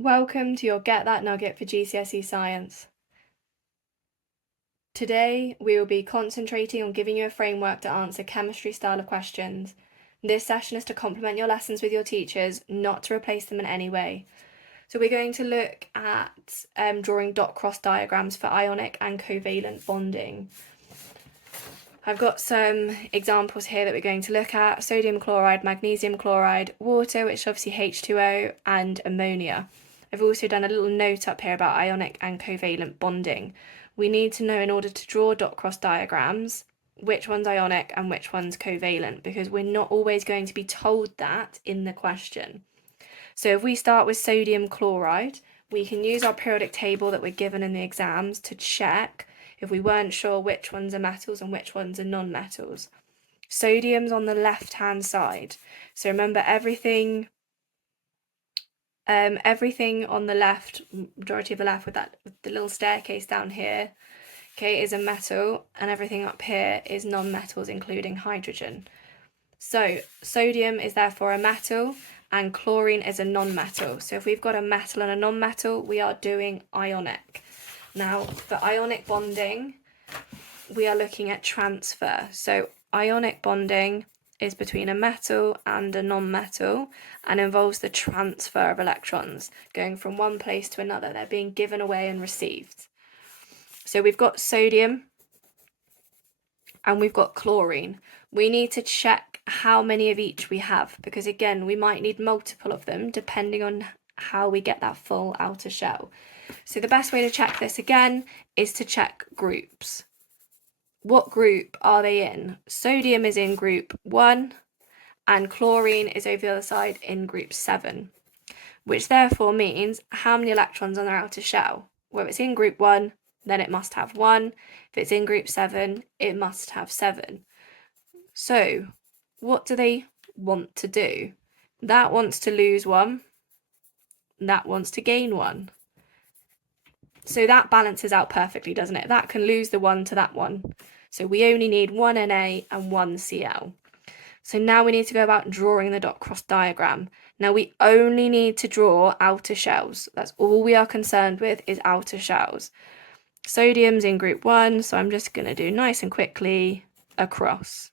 Welcome to your Get That Nugget for GCSE Science. Today, we will be concentrating on giving you a framework to answer chemistry style of questions. This session is to complement your lessons with your teachers, not to replace them in any way. So we're going to look at drawing dot cross diagrams for ionic and covalent bonding. I've got some examples here that we're going to look at: sodium chloride, magnesium chloride, water, which is obviously H2O, and ammonia. I've also done a little note up here about ionic and covalent bonding. We need to know, in order to draw dot cross diagrams, which one's ionic and which one's covalent, because we're not always going to be told that in the question. So if we start with sodium chloride, we can use our periodic table that we're given in the exams to check if we weren't sure which ones are metals and which ones are non-metals. Sodium's on the left-hand side. So remember, everything on the left, majority of the left with the little staircase down here, okay, is a metal, and everything up here is non-metals, including hydrogen. So sodium is therefore a metal, and chlorine is a non-metal. So if we've got a metal and a non-metal, we are doing ionic. Now, for ionic bonding, we are looking at transfer. So ionic bonding is between a metal and a non-metal and involves the transfer of electrons going from one place to another. They're being given away and received. So we've got sodium and we've got chlorine. We need to check how many of each we have, because again, we might need multiple of them depending on how we get that full outer shell. So the best way to check this again is to check groups. What group are they in? Sodium is in group 1 and chlorine is over the other side in group 7, which therefore means how many electrons on their outer shell. Well, if it's in group 1, then it must have 1. If it's in group 7, it must have 7. So what do they want to do? That wants to lose 1. That wants to gain 1. So that balances out perfectly, doesn't it? That can lose the 1 to that one. So we only need 1 Na and 1 Cl. So now we need to go about drawing the dot cross diagram. Now we only need to draw outer shells. That's all we are concerned with, is outer shells. Sodium's in group 1, so I'm just going to do nice and quickly a cross.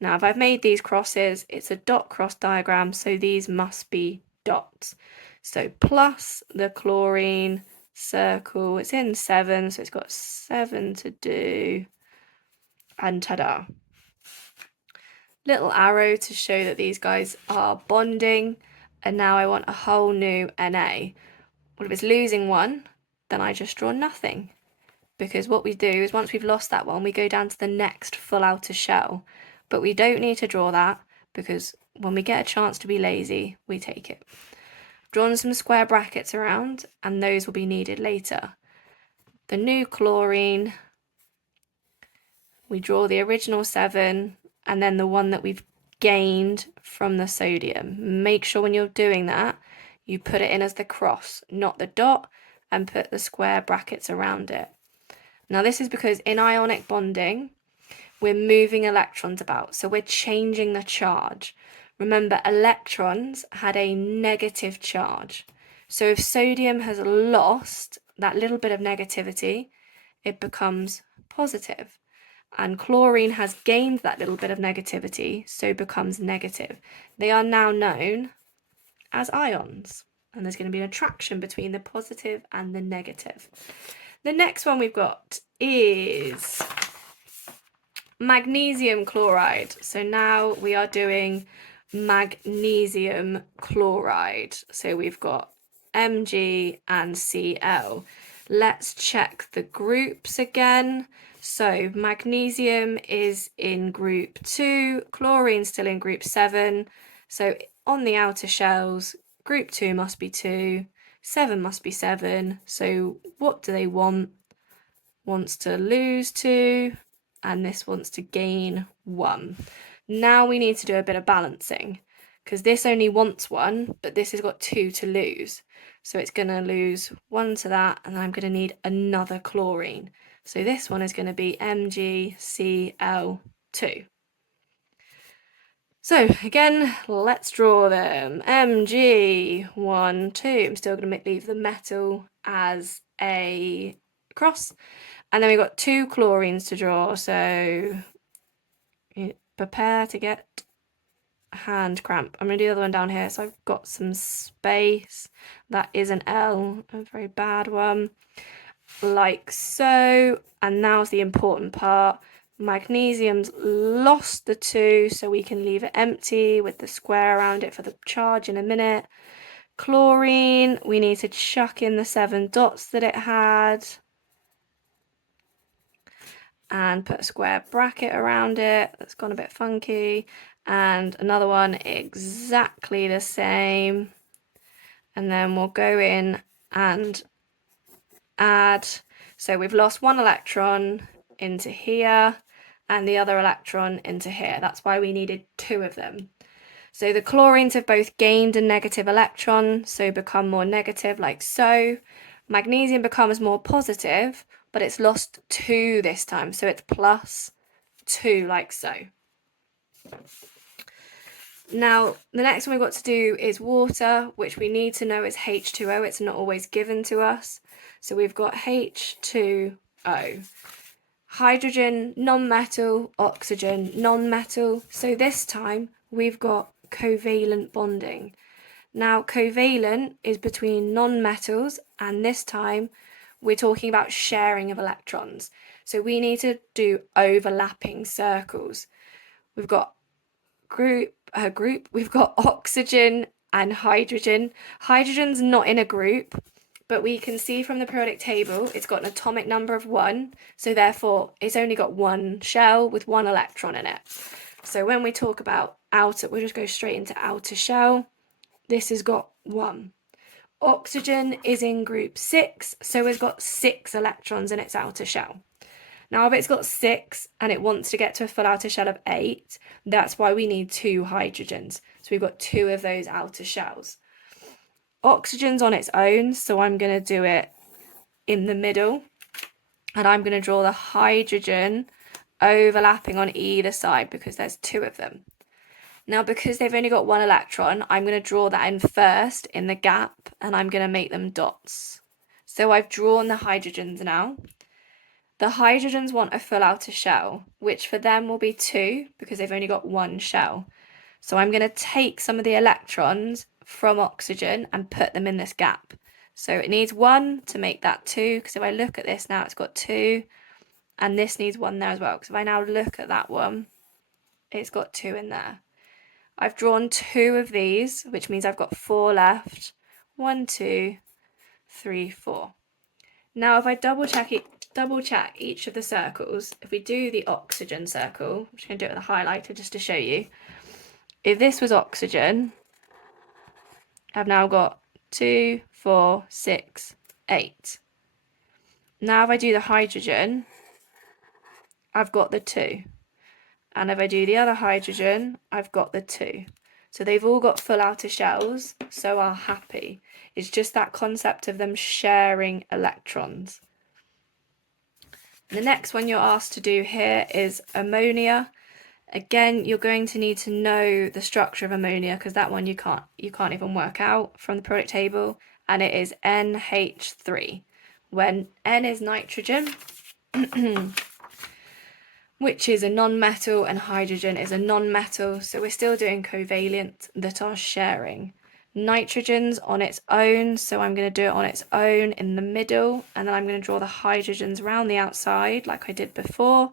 Now if I've made these crosses, it's a dot cross diagram, so these must be dots. So plus the chlorine circle, it's in 7, so it's got 7 to do, and ta-da. Little arrow to show that these guys are bonding, and now I want a whole new Na. Well, if it's losing 1, then I just draw nothing, because what we do is once we've lost that one, we go down to the next full outer shell, but we don't need to draw that, because when we get a chance to be lazy, we take it. Drawn some square brackets around, and those will be needed later. The new chlorine, we draw the original 7, and then the one that we've gained from the sodium. Make sure when you're doing that, you put it in as the cross, not the dot, and put the square brackets around it. Now this is because in ionic bonding, we're moving electrons about, so we're changing the charge. Remember, electrons had a negative charge. So if sodium has lost that little bit of negativity, it becomes positive. And chlorine has gained that little bit of negativity, so becomes negative. They are now known as ions, and there's going to be an attraction between the positive and the negative. The next one we've got is magnesium chloride. So now we are doing magnesium chloride. So we've got Mg and Cl. Let's check the groups again. So magnesium is in group 2, chlorine still in group 7. So on the outer shells, group 2 must be 2, 7 must be 7. So what do they want? Wants to lose 2, and this wants to gain 1. Now we need to do a bit of balancing, because this only wants 1, but this has got 2 to lose. So it's going to lose 1 to that, and I'm going to need another chlorine. So this one is going to be MgCl2. So again, let's draw them. Mg1, 2. I'm still going to leave the metal as a cross. And then we've got 2 chlorines to draw, so prepare to get hand cramp. I'm going to do the other one down here, so I've got some space. That is an L, a very bad one. Like so. And now's the important part. Magnesium's lost the 2, so we can leave it empty with the square around it for the charge in a minute. Chlorine, we need to chuck in the 7 dots that it had and put a square bracket around it. That's gone a bit funky. And another one exactly the same. And then we'll go in and add. So we've lost 1 electron into here and the other electron into here. That's why we needed 2 of them. So the chlorines have both gained a negative electron, so become more negative like so. Magnesium becomes more positive, but it's lost 2 this time, so it's plus 2 like so. Now, the next one we've got to do is water, which we need to know is H2O. It's not always given to us. So we've got H2O. Hydrogen, non-metal, oxygen, non-metal. So this time we've got covalent bonding. Now, covalent is between non-metals, and this time we're talking about sharing of electrons. So we need to do overlapping circles. We've got we've got oxygen and hydrogen. Hydrogen's not in a group, but we can see from the periodic table it's got an atomic number of 1, so therefore it's only got 1 shell with 1 electron in it. So when we talk about outer, we'll just go straight into outer shell. This has got 1. Oxygen is in group 6, so it's got 6 electrons in its outer shell. Now, if it's got 6 and it wants to get to a full outer shell of 8, that's why we need 2 hydrogens. So we've got 2 of those outer shells. Oxygen's on its own, so I'm going to do it in the middle. And I'm going to draw the hydrogen overlapping on either side because there's 2 of them. Now, because they've only got 1 electron, I'm going to draw that in first in the gap, and I'm going to make them dots. So I've drawn the hydrogens now. The hydrogens want a full outer shell, which for them will be 2 because they've only got 1 shell. So I'm going to take some of the electrons from oxygen and put them in this gap. So it needs 1 to make that 2, because if I look at this now, it's got 2, and this needs 1 there as well, because if I now look at that one, it's got 2 in there. I've drawn 2 of these, which means I've got 4 left. 1, 2, 3, 4. Now if I double check each of the circles, if we do the oxygen circle, I'm just going to do it with a highlighter just to show you. If this was oxygen, I've now got 2, 4, 6, 8. Now if I do the hydrogen, I've got the 2. And if I do the other hydrogen, I've got the 2. So they've all got full outer shells, so are happy. It's just that concept of them sharing electrons. The next one you're asked to do here is ammonia. Again, you're going to need to know the structure of ammonia because that one you can't even work out from the periodic table, and it is NH3. When N is nitrogen, which is a non-metal, and hydrogen is a non-metal, so we're still doing covalent that are sharing. Nitrogen's on its own, so I'm going to do it on its own in the middle, and then I'm going to draw the hydrogens around the outside like I did before,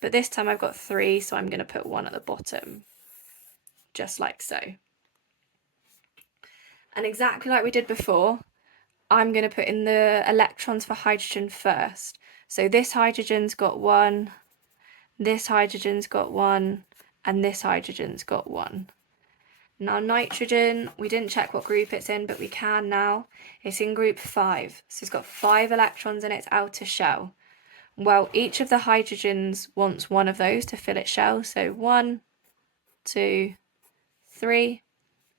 but this time I've got 3, so I'm going to put 1 at the bottom, just like so. And exactly like we did before, I'm going to put in the electrons for hydrogen first. So this hydrogen's got 1, this hydrogen's got 1, and this hydrogen's got 1. Now nitrogen, we didn't check what group it's in, but we can now. It's in group 5, so it's got 5 electrons in its outer shell. Well, each of the hydrogens wants 1 of those to fill its shell, so 1, 2, 3,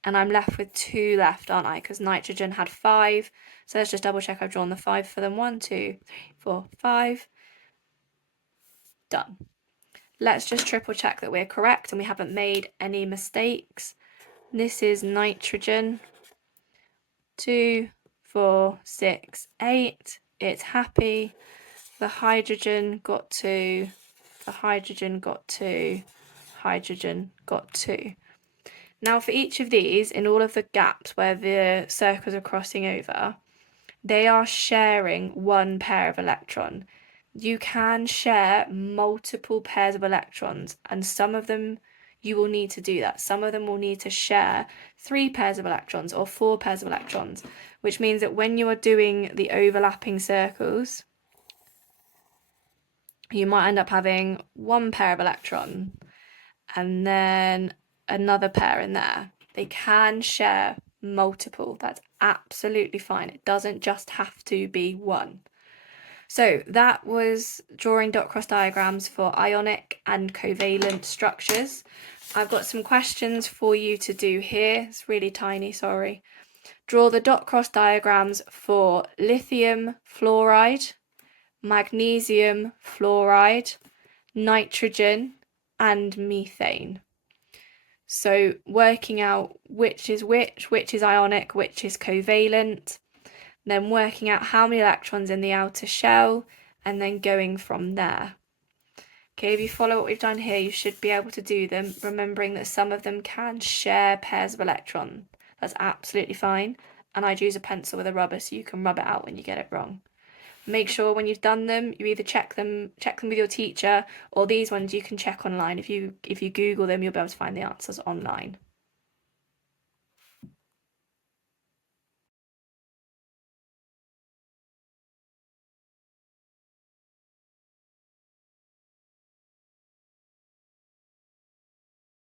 and I'm left with 2 left, aren't I? Because nitrogen had 5, so let's just double check I've drawn the 5 for them. 1, 2, 3, 4, 5. Done. Let's just triple check that we're correct and we haven't made any mistakes. This is nitrogen. 2, 4, 6, 8. It's happy. The hydrogen got 2. The hydrogen got 2. Hydrogen got 2. Now for each of these, in all of the gaps where the circles are crossing over, they are sharing one pair of electron. You can share multiple pairs of electrons, and some of them you will need to do that. Some of them will need to share 3 pairs of electrons or 4 pairs of electrons, which means that when you are doing the overlapping circles, you might end up having 1 pair of electron and then another pair in there. They can share multiple. That's absolutely fine. It doesn't just have to be one. So that was drawing dot cross diagrams for ionic and covalent structures. I've got some questions for you to do here. It's really tiny, sorry. Draw the dot cross diagrams for lithium fluoride, magnesium fluoride, nitrogen, and methane. So working out which is ionic, which is covalent, then working out how many electrons in the outer shell, and then going from there. Okay, if you follow what we've done here, you should be able to do them, remembering that some of them can share pairs of electrons. That's absolutely fine. And I'd use a pencil with a rubber so you can rub it out when you get it wrong. Make sure when you've done them, you either check them with your teacher, or these ones you can check online. If you Google them, you'll be able to find the answers online.